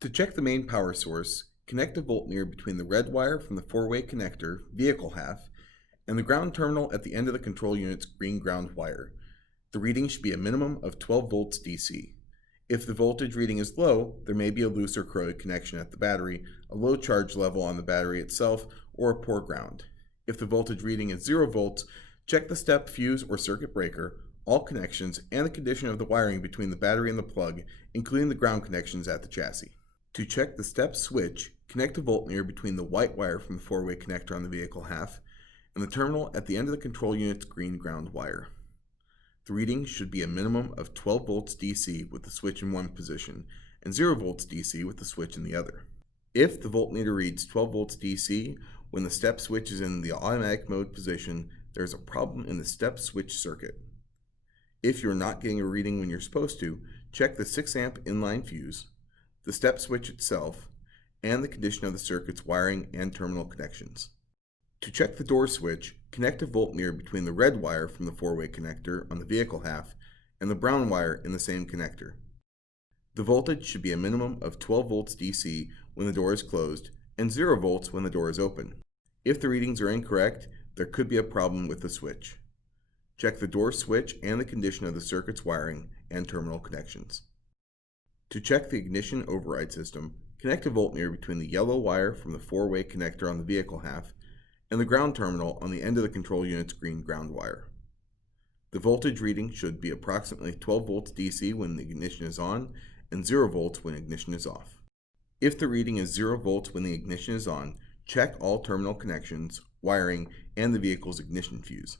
To check the main power source, connect a voltmeter between the red wire from the four-way connector, vehicle half, and the ground terminal at the end of the control unit's green ground wire. The reading should be a minimum of 12 volts DC. If the voltage reading is low, there may be a loose or corroded connection at the battery, a low charge level on the battery itself, or a poor ground. If the voltage reading is 0 volts, check the step, fuse, or circuit breaker, all connections, and the condition of the wiring between the battery and the plug, including the ground connections at the chassis. To check the step switch, connect a voltmeter between the white wire from the four-way connector on the vehicle half and the terminal at the end of the control unit's green ground wire. The reading should be a minimum of 12 volts DC with the switch in one position and 0 volts DC with the switch in the other. If the voltmeter reads 12 volts DC when the step switch is in the automatic mode position, there is a problem in the step switch circuit. If you're not getting a reading when you're supposed to, check the 6 amp inline fuse, the step switch itself, and the condition of the circuit's wiring and terminal connections. To check the door switch, connect a voltmeter between the red wire from the four-way connector on the vehicle half and the brown wire in the same connector. The voltage should be a minimum of 12 volts DC when the door is closed and 0 volts when the door is open. If the readings are incorrect, there could be a problem with the switch. Check the door switch and the condition of the circuit's wiring and terminal connections. To check the ignition override system, connect a voltmeter between the yellow wire from the four-way connector on the vehicle half and the ground terminal on the end of the control unit's green ground wire. The voltage reading should be approximately 12 volts DC when the ignition is on and 0 volts when ignition is off. If the reading is 0 volts when the ignition is on, check all terminal connections, wiring, and the vehicle's ignition fuse.